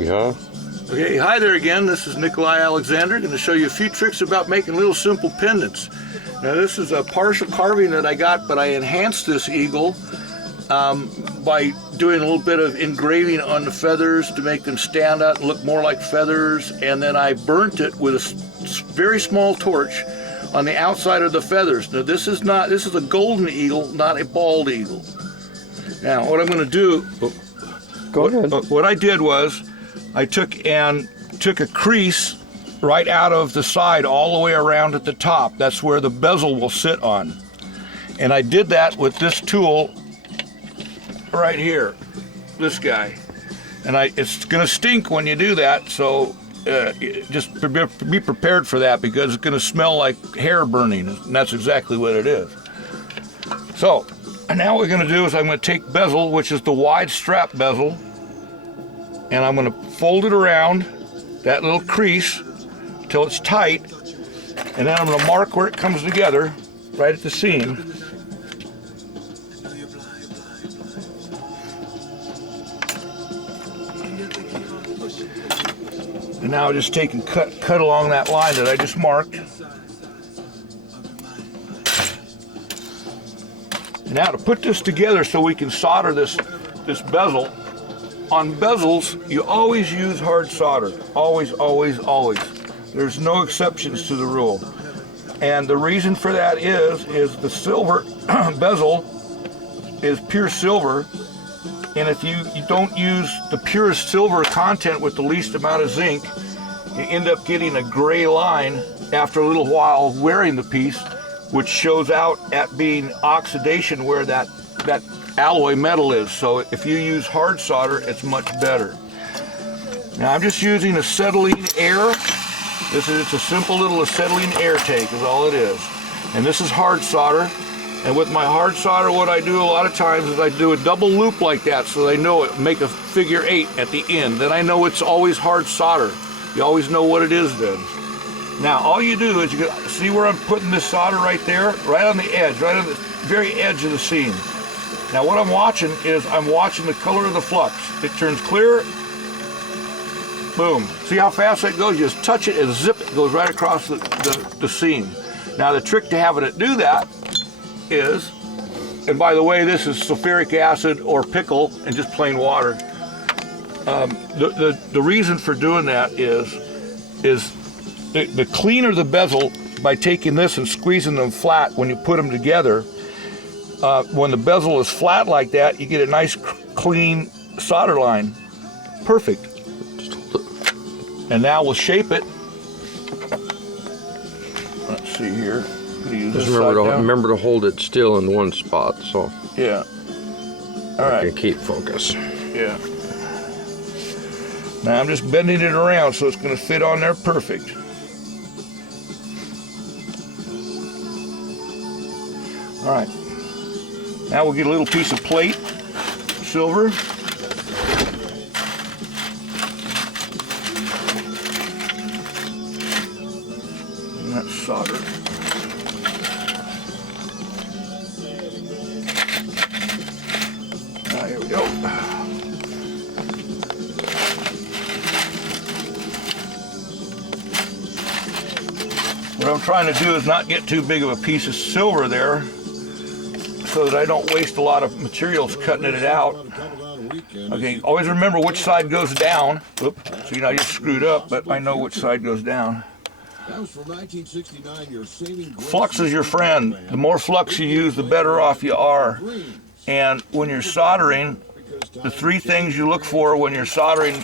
Yeah. Okay, hi there again. This is Nikolai Alexander. Going to show you a few tricks about making little simple pendants. Now this is a partial carving that I got, but I enhanced this eagle by doing a little bit of engraving on the feathers to make them stand out and look more like feathers, and then I burnt it with a very small torch on the outside of the feathers. Now this is a golden eagle, not a bald eagle. Now what I'm going to do, what I did was I took a crease right out of the side all the way around at the top. That's where the bezel will sit on. And I did that with this tool right here, this guy. And it's going to stink when you do that, so just be prepared for that, because it's going to smell like hair burning, and that's exactly what it is. So now what we're going to do is I'm going to take bezel, which is the wide strap bezel, and I'm going to fold it around that little crease till it's tight, and then I'm going to mark where it comes together right at the seam. And now I just take and cut along that line that I just marked. Now to put this together so we can solder this bezel. On bezels, you always use hard solder. Always, always, always. There's no exceptions to the rule. And the reason for that is the silver bezel is pure silver. And if you don't use the purest silver content with the least amount of zinc, you end up getting a gray line after a little while wearing the piece, which shows out at being oxidation where that alloy metal is. So if you use hard solder, it's much better. Now I'm just using acetylene air. It's a simple little acetylene air tank is all it is. And this is hard solder. And with my hard solder, what I do a lot of times is I do a double loop like that, so they know it, make a figure 8 at the end. Then I know it's always hard solder. You always know what it is then. Now all you do is, you see where I'm putting this solder right there? Right on the edge, right on the very edge of the seam. Now what I'm watching is I'm watching the color of the flux. It turns clear, boom. See how fast that goes? You just touch it and zip, it goes right across the seam. Now the trick to having it do that is, and by the way, this is sulfuric acid or pickle and just plain water. The reason for doing that is the cleaner the bezel, by taking this and squeezing them flat when you put them together, when the bezel is flat like that, you get a nice clean solder line. Perfect. And now we'll shape it. Let's see here. Just remember to hold it still in one spot, so yeah. All right. You can keep focus. Yeah. Now I'm just bending it around so it's going to fit on there perfect. All right. Now we'll get a little piece of plate, silver. And that's solder. Here we go. What I'm trying to do is not get too big of a piece of silver there, so that I don't waste a lot of materials cutting it out. Okay, always remember which side goes down. Oops, see, I just screwed up, but I know which side goes down. Flux is your friend. The more flux you use, the better off you are. And when you're soldering, the 3 things you look for when you're soldering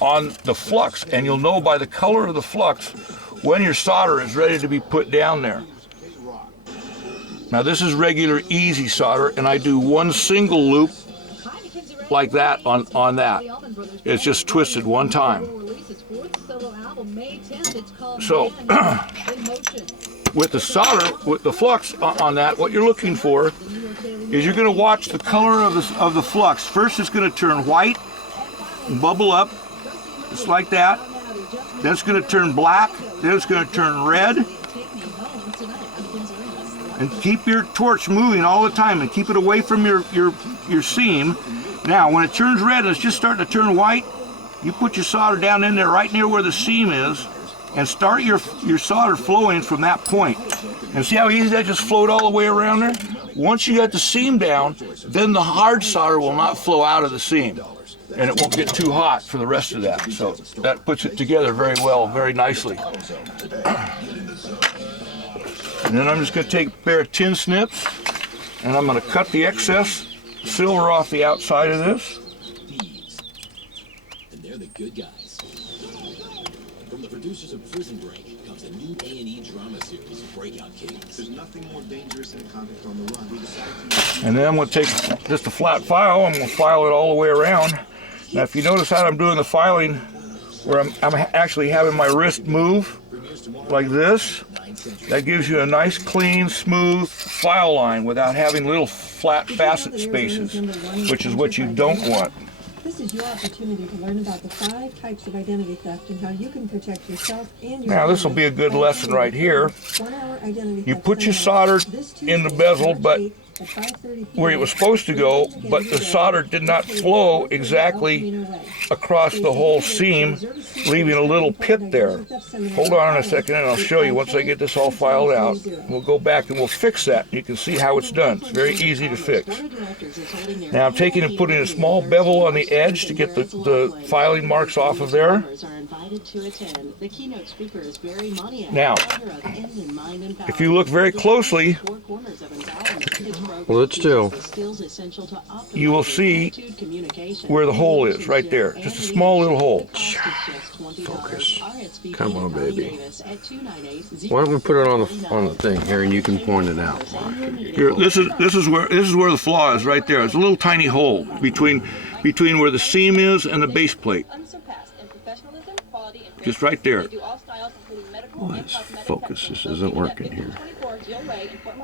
on the flux, and you'll know by the color of the flux when your solder is ready to be put down there. Now this is regular easy solder, and I do one single loop like that on that. It's just twisted one time. So with the solder, with the flux on that, what you're looking for is you're going to watch the color of the flux. First it's going to turn white and bubble up, just like that. Then it's going to turn black. Then it's going to turn red. And keep your torch moving all the time and keep it away from your seam. Now when it turns red and it's just starting to turn white, You put your solder down in there right near where the seam is, and start your solder flowing from that point. And see how easy that just flowed all the way around there? Once you got the seam down, then the hard solder will not flow out of the seam, and it won't get too hot for the rest of that. So that puts it together very well, very nicely. And then I'm just going to take a pair of tin snips, and I'm going to cut the excess silver off the outside of this. And they're the good guys. From the producers of Prison Break comes a new A&E drama series, Breakout Kings. There's nothing more dangerous than a convict on the run. And then I'm going to take just a flat file. I'm going to file it all the way around. Now, if you notice how I'm doing the filing, where I'm actually having my wrist move like this, that gives you a nice, clean, smooth file line without having little flat facet spaces, which is what you don't want. This is your opportunity to learn about the 5 types of identity theft and how you can protect yourself and your Now, this will be a good lesson right here. 1-hour identity You theft put your seminar. solder This in the Tuesday, bezel, March but 8th at 5:30 where it was supposed to go, but the solder did not flow exactly across the whole seam, leaving a little pit there. Hold on a second and I'll show you once I get this all filed out. We'll go back and we'll fix that. You can see how it's done. It's very easy to fix. Now I'm taking and putting a small bevel on the edge to get the filing marks off of there. Now, if you look very closely, Hold it still. you will see where the hole is, right there. Just a small little hole. Focus. Come on, baby. Why don't we put it on the thing here and you can point it out. Here, this is where the flaw is, right there. It's a little tiny hole between where the seam is and the base plate. Just right there. Boy, this focus just isn't working here.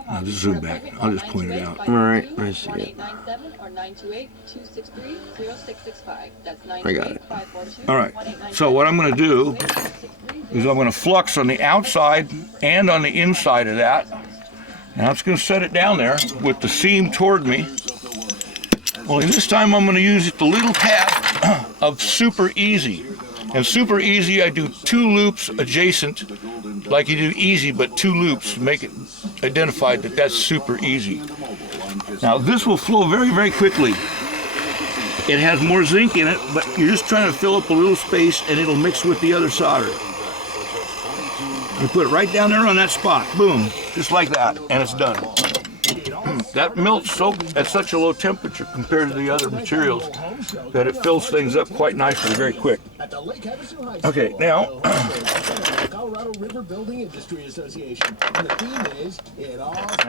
I'll just zoom back. I'll just point it out. All right, I see it. I got it. All right. So what I'm going to do is I'm going to flux on the outside and on the inside of that. Now I'm just going to set it down there with the seam toward me. Only this time I'm going to use the little tab of Super Easy. And Super Easy, I do 2 loops adjacent, like you do Easy, but 2 loops make it identified that that's Super Easy. Now this will flow very, very quickly. It has more zinc in it, but you're just trying to fill up a little space and it'll mix with the other solder. You put it right down there on that spot, boom, just like that, and it's done. That melts so at such a low temperature compared to the other materials that it fills things up quite nicely, very quick. Okay, now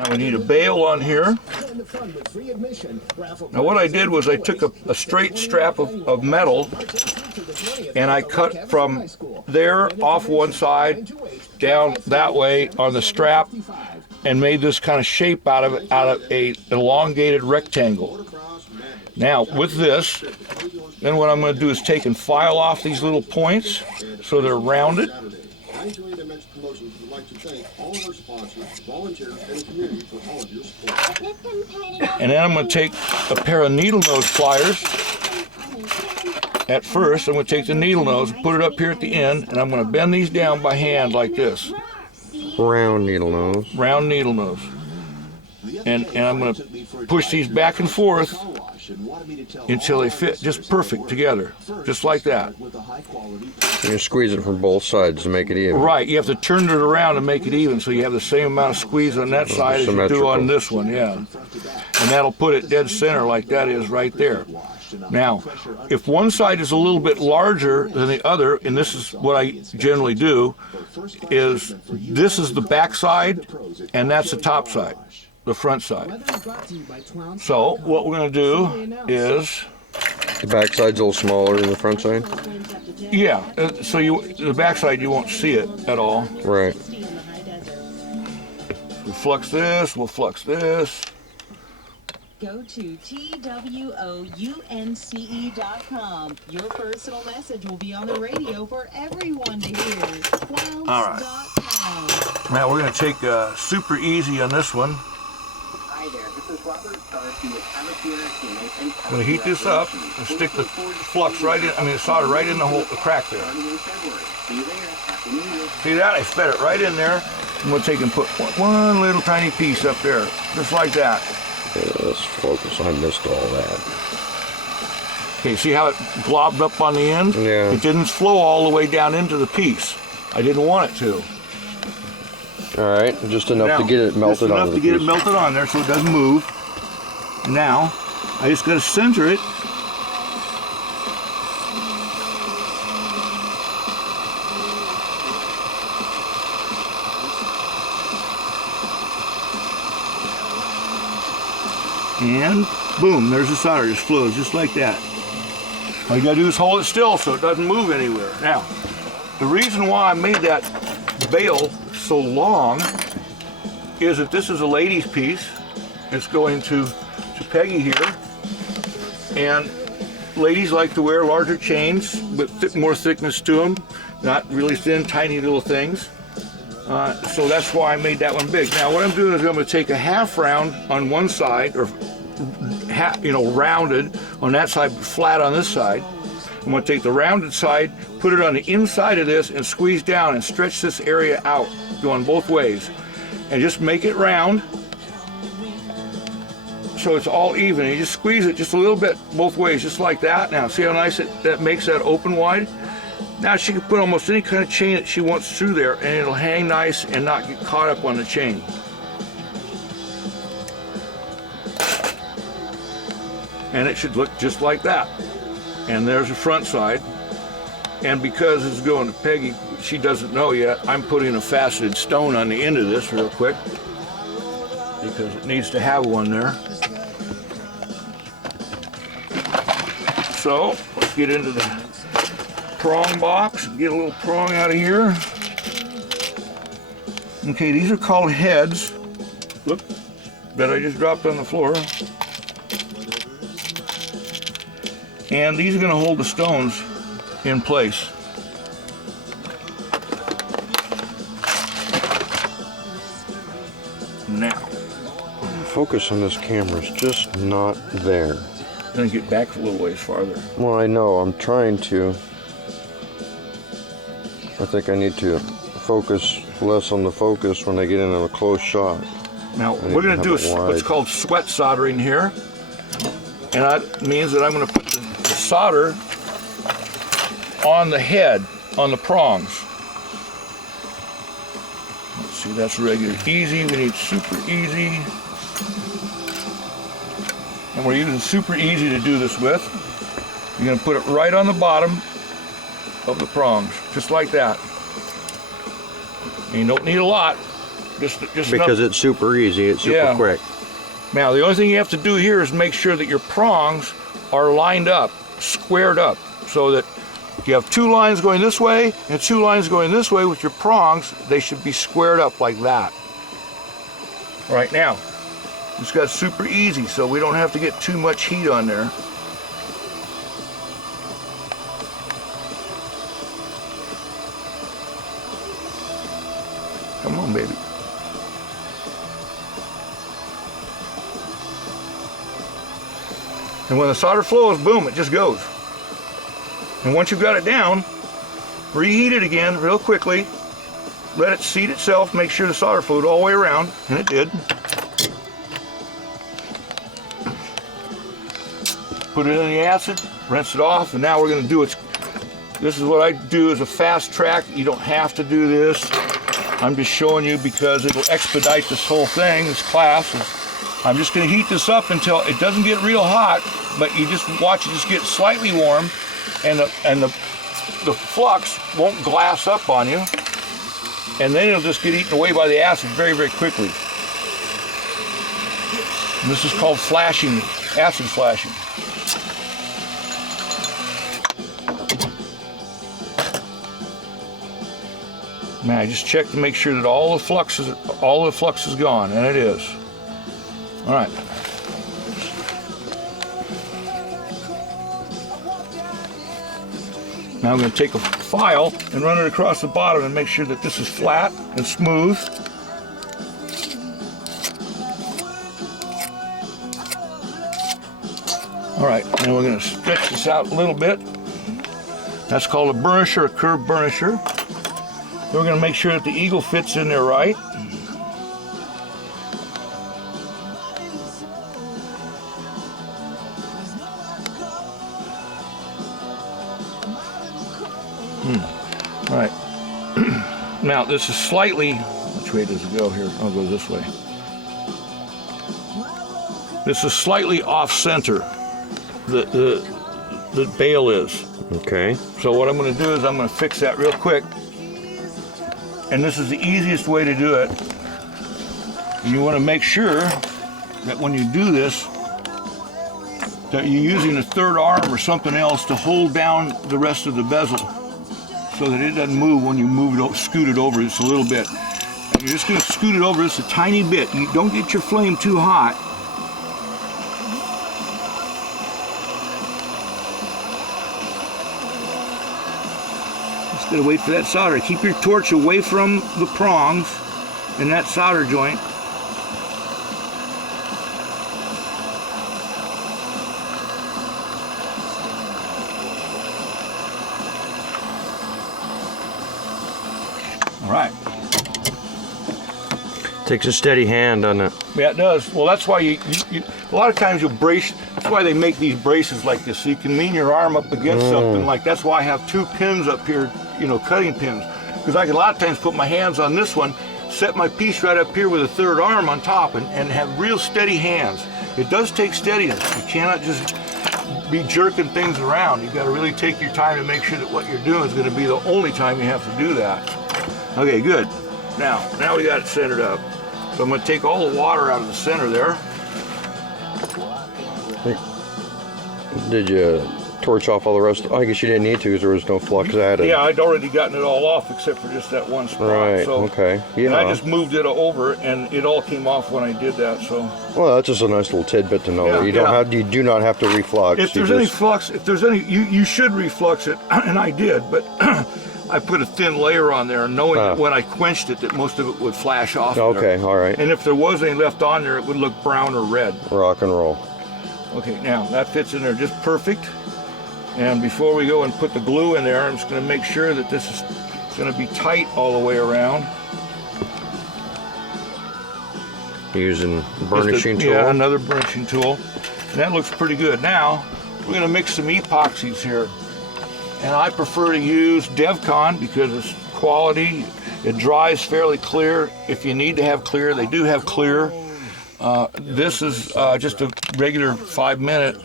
we need a bail on here. Now what I did was I took a straight strap of metal and I cut from there off one side down that way on the strap and made this kind of shape out of a elongated rectangle. Now with this, then what I'm going to do is take and file off these little points so they're rounded. And then I'm going to take a pair of needle nose pliers. At first, I'm going to take the needle nose, put it up here at the end, and I'm going to bend these down by hand like this. Round needle nose. Round needle nose. And I'm going to push these back and forth until they fit just perfect together, just like that. And you squeeze it from both sides to make it even. Right, you have to turn it around to make it even so you have the same amount of squeeze on that side as you do on this one, yeah. And that'll put it dead center like that is right there. Now, if one side is a little bit larger than the other, and this is what I generally do, is this is the back side and that's the top side, the front side. So what we're going to do is... The back side's a little smaller than the front side? Yeah, so the back side you won't see it at all. Right. We'll flux this, we'll flux this. Go to TWOUNCE.com. Your personal message will be on the radio for everyone to hear. All right. Now we're going to take Super Easy on this one. Hi there. I'm going to heat this up and stick the flux right in, the solder right in the hole, the crack there. See that? I fed it right in there. I'm going to take and put one little tiny piece up there, just like that. Okay, let's focus. I missed all that. Okay, see how it globbed up on the end? Yeah. It didn't flow all the way down into the piece. I didn't want it to. All right, just enough to get it melted on. Just enough to get it melted on there so it doesn't move. Now, I just got to center it. And boom, there's the solder. It just flows just like that. All you gotta do is hold it still so it doesn't move anywhere. Now, the reason why I made that bail so long is that this is a lady's piece. It's going to Peggy here. And ladies like to wear larger chains with more thickness to them, not really thin, tiny little things. So that's why I made that one big. Now what I'm doing is I'm going to take a half round on one side, or half, rounded on that side, flat on this side. I'm going to take the rounded side, put it on the inside of this, and squeeze down and stretch this area out, going both ways. And just make it round so it's all even. And you just squeeze it just a little bit both ways, just like that. Now see how nice that makes that open wide? Now she can put almost any kind of chain that she wants through there, and it'll hang nice and not get caught up on the chain. And it should look just like that. And there's the front side. And because it's going to Peggy, she doesn't know yet, I'm putting a faceted stone on the end of this real quick, because it needs to have one there. So let's get into the prong box. Get a little prong out of here. Okay, these are called heads. Whoop, that I just dropped on the floor. And these are going to hold the stones in place. Now, focus on this camera is just not there. I'm going to get back a little ways farther. Well, I know, I'm trying to. I think I need to focus less on the focus when I get into a close shot. Now, we're going to do what's called sweat soldering here. And that means that I'm going to put the solder on the head, on the prongs. Let's see, that's regular easy. We need super easy. And we're using super easy to do this with. You're going to put it right on the bottom of the prongs, just like that. And you don't need a lot. Just because enough. it's super easy, it's super quick. Now, the only thing you have to do here is make sure that your prongs are lined up, squared up, so that if you have two lines going this way and two lines going this way with your prongs, they should be squared up like that. Right now, it's got super easy, so we don't have to get too much heat on there. Come on, baby. And when the solder flows, boom, it just goes. And once you've got it down, reheat it again real quickly. Let it seat itself, make sure the solder flowed all the way around, and it did. Put it in the acid, rinse it off, and now we're going to do it. This is what I do as a fast track. You don't have to do this. I'm just showing you because it'll expedite this whole thing, this class. I'm just going to heat this up until it doesn't get real hot, but you just watch it just get slightly warm, and the flux won't glass up on you, and then it'll just get eaten away by the acid very, very quickly. And this is called flashing, acid flashing. Now I just check to make sure that all the flux is gone, and it is. All right. Now I'm going to take a file and run it across the bottom and make sure that this is flat and smooth. All right, and we're going to stretch this out a little bit. That's called a burnisher, a curved burnisher. Then we're going to make sure that the eagle fits in there right. All right. Now this is slightly, which way does it go here? I'll go this way. This is slightly off center. The bail is. Okay. So what I'm going to do is I'm going to fix that real quick. And this is the easiest way to do it. And you want to make sure that when you do this, that you're using a third arm or something else to hold down the rest of the bezel so that it doesn't move when you move it, scoot it over just a little bit. And you're just going to scoot it over just a tiny bit. You don't get your flame too hot. Just gotta wait for that solder. Keep your torch away from the prongs and that solder joint. All right. Takes a steady hand on it. Yeah, it does. Well, that's why you a lot of times you'll brace. That's why they make these braces like this, so you can lean your arm up against something. Like that's why I have two pins up here, you know, cutting pins, because I can a lot of times put my hands on this one, set my piece right up here with a third arm on top, and have real steady hands. It does take steadiness. You cannot just be jerking things around. You've got to really take your time to make sure that what you're doing is going to be the only time you have to do that. Okay, good. Now we got it centered up. So I'm going to take all the water out of the center there. Did you torch off all the rest? Oh, I guess you didn't need to because there was no flux added. Yeah, I'd already gotten it all off except for just that one spot. Right, so, okay. Yeah. And I just moved it over and it all came off when I did that, so. Well, that's just a nice little tidbit to know. Yeah, You do not have to reflux. If there's any flux, you should reflux it, and I did, but I put a thin layer on there, knowing that when I quenched it, that most of it would flash off. Okay, all right. And if there was any left on there, it would look brown or red. Rock and roll. Okay, now that fits in there just perfect. And before we go and put the glue in there, I'm just going to make sure that this is going to be tight all the way around. Using burnishing tool? Yeah, another burnishing tool. And that looks pretty good. Now, we're going to mix some epoxies here. And I prefer to use DevCon because it's quality. It dries fairly clear. If you need to have clear, they do have clear. This is just a regular 5-minute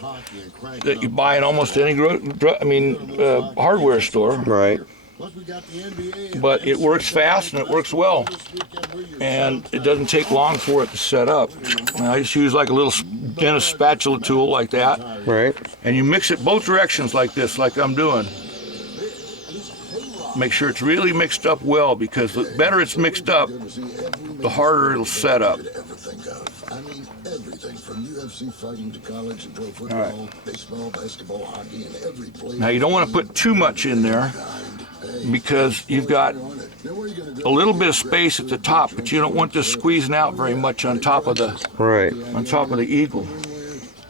that you buy in almost any hardware store. Right. But it works fast and it works well. And it doesn't take long for it to set up. And I just use like a little dentist spatula tool like that. Right. And you mix it both directions like this, like I'm doing. Make sure it's really mixed up well, because the better it's mixed up, the harder it'll set up. I mean, everything from UFC fighting to college and pro football, baseball, basketball, hockey, and every play. Now you don't want to put too much in there because you've got a little bit of space at the top, but you don't want this squeezing out very much on top of the eagle.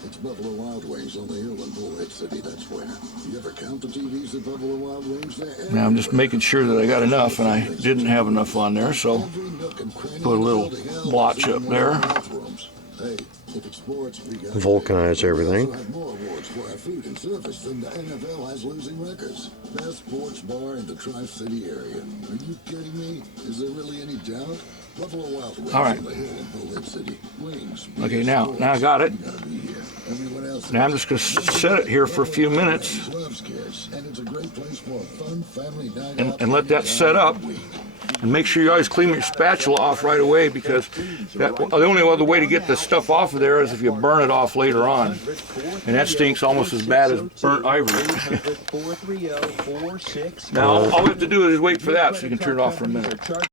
It's Buffalo Wild Wings on the hill in Bullhead City. That's where. You ever count the TVs at Buffalo Wild Wings there? Now I'm just making sure that I got enough, and I didn't have enough on there, so put a little blotch up there. Vulcanize everything. More awards for our food and service than the NFL has losing records. Best sports bar in the Tri-City area. Are you kidding me? Is there really any doubt? Buffalo Wild Wings All right. on the hill in Bullhead City. Wings. Okay, now I got it. Everyone else Now I'm just going to set it here for a few minutes loves kids, and it's a great place for a fun family night and let that set up. And make sure you always clean your spatula off right away, because the only other way to get the stuff off of there is if you burn it off later on. And that stinks almost as bad as burnt ivory. Now all we have to do is wait for that so you can turn it off for a minute.